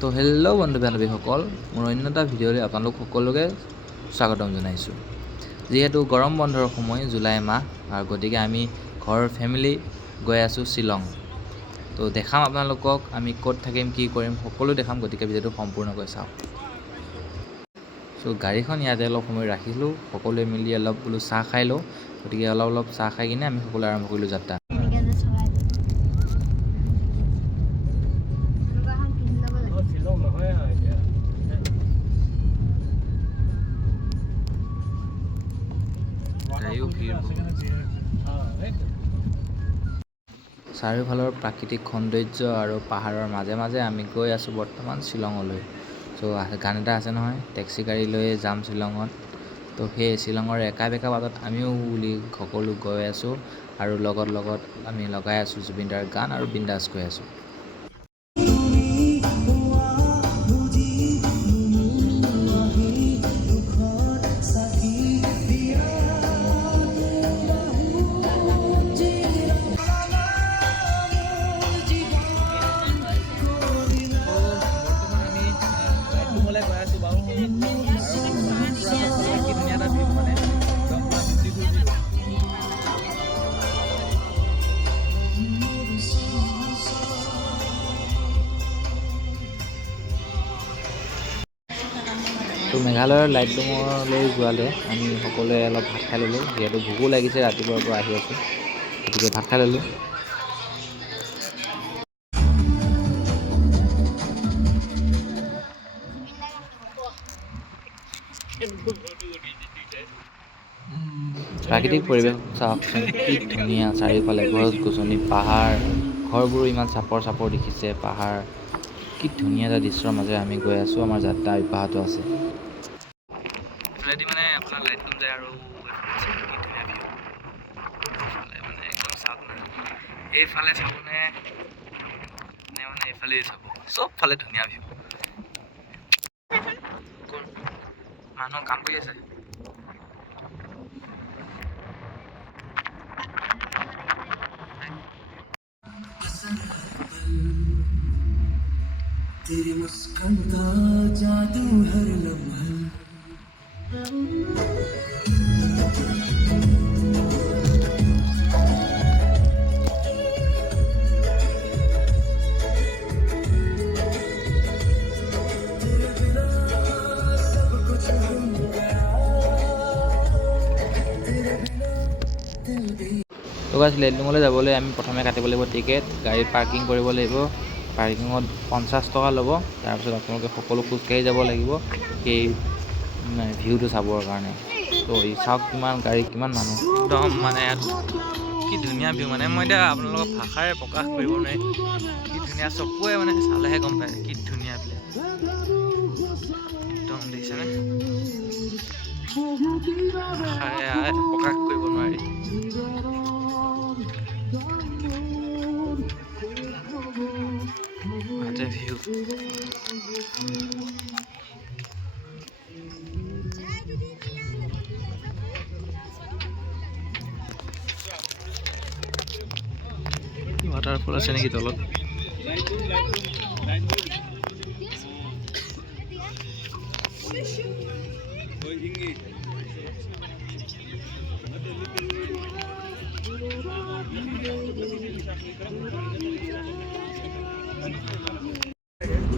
তো হেল্ল' বন্ধু বান্ধৱীসকল, মোৰ অন্য এটা ভিডিঅ'লৈ আপোনালোক সকলোকে স্বাগতম জনাইছোঁ। যিহেতু গৰম বন্ধৰ সময়, জুলাই মাহ, আৰু গতিকে আমি ঘৰৰ ফেমিলি গৈ আছোঁ শ্বিলং। তো দেখাম আপোনালোকক আমি ক'ত থাকিম, কি কৰিম, সকলো দেখাম। গতিকে ভিডিঅ'টো সম্পূৰ্ণকৈ চাওক। গাড়ীখন ইয়াতে অলপ সময় ৰাখিলোঁ, সকলোৱে মিলি অলপ বোলো চাহ খাই লওঁ। গতিকে অলপ চাহ খাই কিনে আমি সকলোৱে আৰম্ভ কৰিলোঁ যাত্ৰা। চাৰিওফালৰ প্ৰাকৃতিক সৌন্দৰ্য আৰু পাহাৰৰ মাজে মাজে আমি গৈ আছোঁ বৰ্তমান শ্বিলঙলৈ। গান এটা আছে নহয়, টেক্সি গাড়ী লৈ যাম শ্বিলঙত। তো সেই শ্বিলঙৰ একা বেকা বাটত আমিও বুলি সকলো গৈ আছোঁ, আৰু লগত আমি লগাই আছোঁ জুবিন দাৰ গান আৰু বিন্দাছ গৈ আছোঁ। তো মেঘালয়ৰ লাইটলুমলৈ যোৱালে আমি সকলোৱে অলপ ভাত খাই ল'লোঁ। যিহেতু ভোকো লাগিছে, ৰাতিপুৱাৰ পৰা আহি আছোঁ, গতিকে ভাত খাই ল'লোঁ। প্ৰাকৃতিক পৰিৱেশ চাওকচোন, কি ধুনীয়া। চাৰিওফালে গছ গছনি, পাহাৰ, ঘৰবোৰো ইমান চাপৰ দেখিছে। পাহাৰ, কি ধুনীয়া এটা দৃশ্যৰ মাজেৰে আমি গৈ আছোঁ। আমাৰ যাত্ৰা অব্যাহত আছে। মানে আপোনাৰ লাইটলুম যায় আৰু এইফালে চাবনে মানে এইফালে চাব, চবফালে ধুনীয়া ভিউ। মানুহ কাম কৰি আছে। तेरी मुस्कान का जादू हर लम्हा। তো গাইছ, লাইটলুমলৈ যাবলৈ আমি প্ৰথমে কাটিব লাগিব টিকেট। গাড়ী পাৰ্কিং কৰিব লাগিব। পাৰ্কিঙত 50 টকা ল'ব। তাৰপিছত আপোনালোকে সকলো খোজকাঢ়ি যাব লাগিব সেই ভিউটো চাবৰ কাৰণে। তো চাওক কিমান গাড়ী, কিমান মানুহ, একদম মানে কি ধুনীয়া ভিউ। মানে মই এতিয়া আপোনালোকক ভাষাৰে প্ৰকাশ কৰিব নোৱাৰি, কি ধুনীয়া। চকুৱে মানে চালেহে গম পায় কি ধুনীয়া বোলে। একদম দেখিছেনে, ভাষাৰে প্ৰকাশ কৰিব নোৱাৰি। ভিউ ৱাটাৰফল আছে নেকি তলত?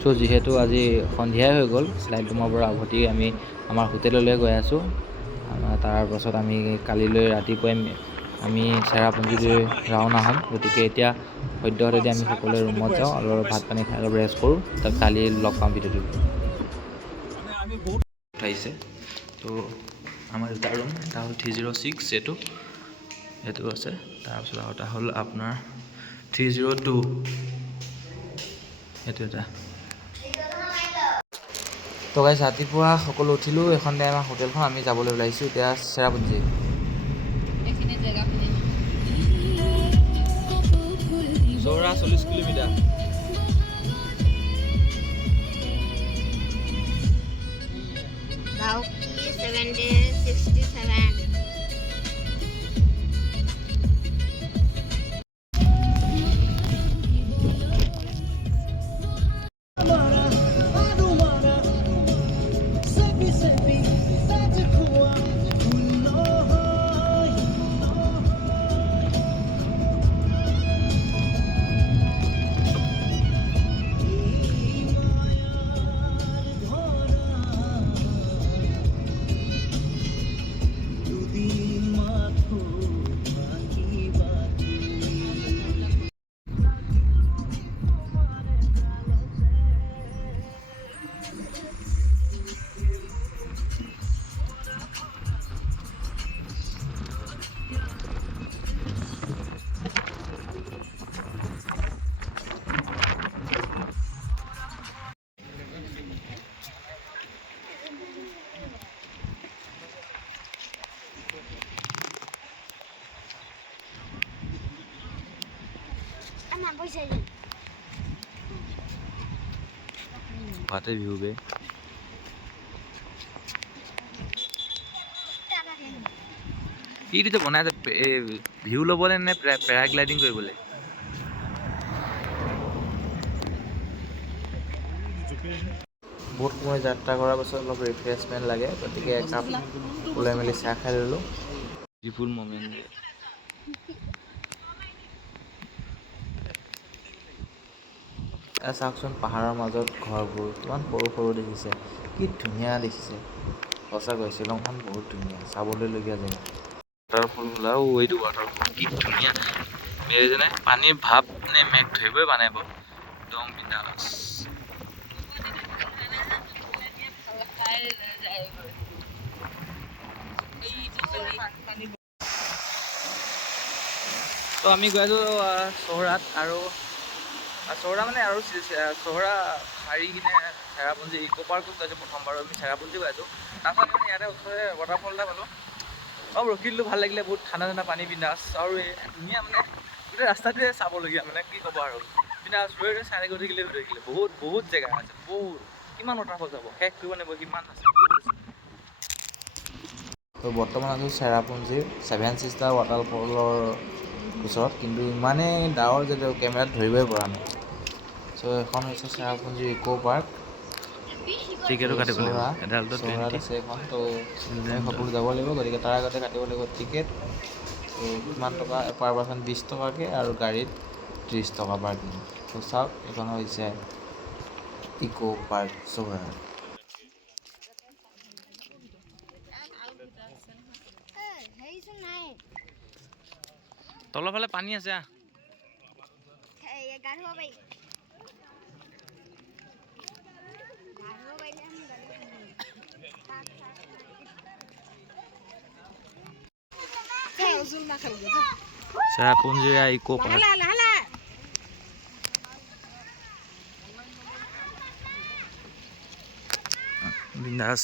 তো যিহেতু আজি সন্ধিয়াই হৈ গ'ল, লাইটলুমৰ পৰা উভতি আমি আমাৰ হোটেললৈ গৈ আছোঁ। তাৰপাছত আমি কালিলৈ ৰাতিপুৱাই আমি চেৰাপুঞ্জীলৈ ৰাওনা হ'ম। গতিকে এতিয়া সদ্যহতে আমি সকলোৱে ৰুমত যাওঁ আৰু ভাত পানী খাই অলপ ৰেষ্ট কৰোঁ। তাত কালি লগ পাম ভিডিঅ'টো। আহিছে তো আমাৰ দুটা ৰুম, এটা হ'ল 306, এইটো আছে। তাৰপিছত আৰু এটা হ'ল আপোনাৰ 302, এইটো এটা। তো গাইছ, ৰাতিপুৱা সকলো উঠিলোঁ। এইখনতে আমাৰ হোটেলখন। আমি যাবলৈ ওলাইছোঁ এতিয়া Cherrapunji. 40 kilometre. Bauchi 1767. What a view, be. এইটো বনাই ভিউ ল'বলৈ নে পেৰাগ্লাইডিং কৰিবলৈ? বহুত সময় যাত্ৰা কৰাৰ পাছত অলপ ৰিফ্ৰেছমেণ্ট লাগে, গতিকে একাপ ওলাই মেলি চাহ খাই ল'লোঁ। Beautiful moment. চাওকচোন পাহাৰৰ মাজত ঘৰবোৰ কিমান সৰু সৰু দেখিছে, কি ধুনীয়া দেখিছে। সঁচাকৈ শ্বিলংখন বহুত ধুনীয়া, চাবলৈলগীয়া জেগা। ৱাটাৰফল ওলাও, এইটো ৱাটাৰফল কি ধুনীয়া। মেৰিজনে পানীৰ ভাৱ নে মেঘ ধৰিবই পৰা নাই বাৰু, একদম বিন্দাছ। তো আমি গৈ আছোঁ চহৰাত, আৰু চহৰা মানে আৰু চহৰা সাৰি কিনে চেৰাপুঞ্জী ইক' পাৰ্কত গৈ আছোঁ। প্ৰথমবাৰ আমি চেৰাপুঞ্জী গৈ আছোঁ। তাৰপাছত মানে ইয়াতে ওচৰতে ৱাটাৰফল এটা পালোঁ, অলপ ৰখি দিলোঁ, ভাল লাগিলে। বহুত ঠাণ্ডা ঠাণ্ডা পানী, বিন্দাছ। আৰু এই ধুনীয়া মানে গোটেই ৰাস্তাটোৱে চাবলগীয়া, মানে কি ক'ব আৰু, বিন্দাছ ৰৈ ৰৈ চাই গৈ থাকিলে বহুত বহুত জেগা আছে, বহুত। কিমান ৱাটাৰফল যাব, শেষ কৰিব নোৱাৰিব, কিমান আছে। তো বৰ্তমান আছোঁ চেৰাপুঞ্জীৰ 7 ছিষ্টাৰ ৱাটাৰফলৰ ওচৰত, কিন্তু ইমানেই ডাঙৰ যে কেমেৰাত ধৰিবই পৰা নাই। চ' এখন হৈছে চেৰাপুঞ্জী ইক' পাৰ্ক। টিকেটো কাটিব লাগিব, চহৰাত আছে এখন। তো সকলো যাব লাগিব, গতিকে তাৰ আগতে কাটিব লাগিব টিকেট। তো কিমান টকা পাৰ পাৰ্চন? 20 টকাকৈ, আৰু গাড়ীত 30 টকা পাৰ্কিং। তো চাওক, এইখন হৈছে ইক' পাৰ্ক চহৰা। তলৰ ফালে পানী আছে। চেৰাপুঞ্জীয়া ইক' পাৰ্ক। বিন্দাছ।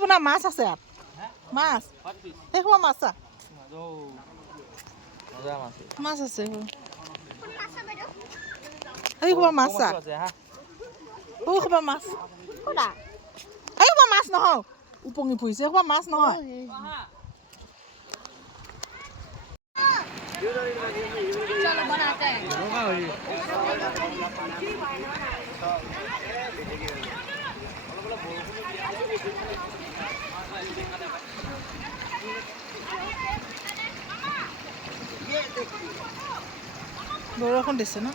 বনা মাছ আছে ইয়াত, মাছ সেই খোৱা মাছ মাছ আছে, সেই খোৱা মাছ সৰু খোৱা মাছ, এই খোৱা মাছ নহয়, উপঙি ফুৰিছে খোৱা মাছ নহয়। বৰষুণ দিছে ন?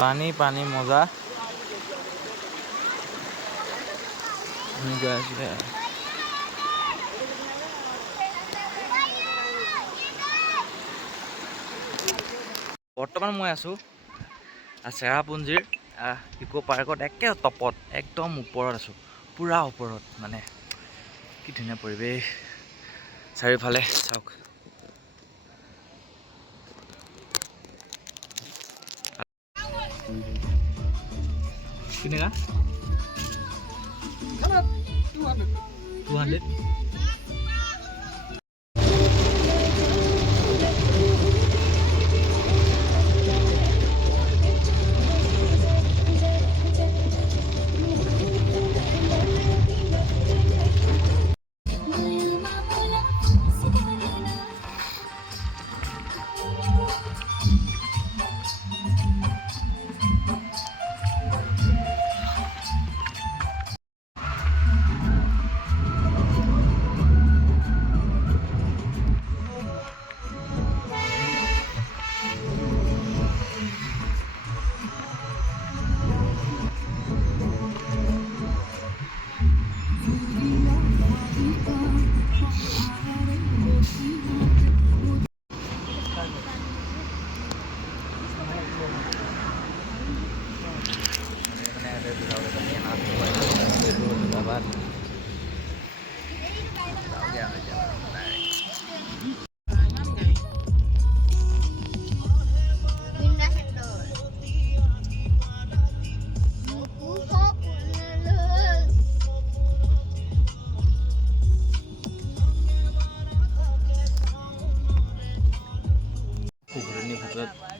পানী পানী মজা। আমি গৈ আছোঁ। বৰ্তমান মই আছোঁ চেৰাপুঞ্জীৰ ইক' পাৰ্কত, একে টপত, একদম ওপৰত আছোঁ, পূৰা ওপৰত। মানে কি ধুনীয়া পৰিৱেশ চাৰিওফালে, চাওক। কিনেকা 200।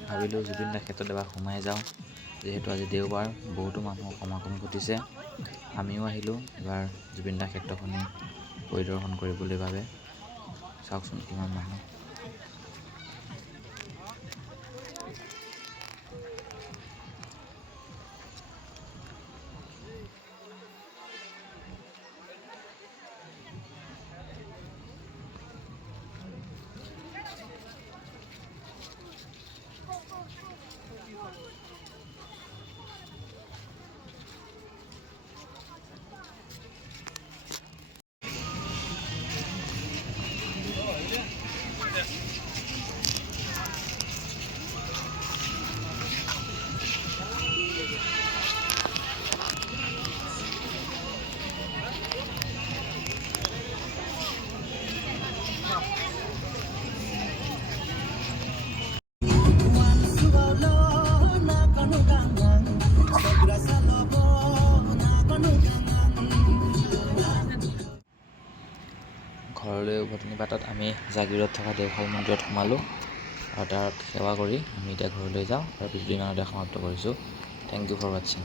ভাবিলোঁ জুবিন দাৰ ক্ষেত্ৰত এবাৰ সোমাই যাওঁ, যিহেতু আজি দেওবাৰ, বহুতো মানুহৰ সমাগম ঘটিছে। আমিও আহিলোঁ এবাৰ জুবিন দাৰ ক্ষেত্ৰখনি পৰিদৰ্শন কৰিবলৈ বাবে। চাওকচোন কিমান মানুহ। ঘৰলৈ উভতি বাটত আমি জাগিৰোডত থকা দেওশাল মন্দিৰত সোমালোঁ আৰু তাত সেৱা কৰি আমি এতিয়া ঘৰলৈ যাওঁ আৰু ভিডিঅ'টো ইমানতে সমাপ্ত কৰিছোঁ। Thank you for ৱাটছিং।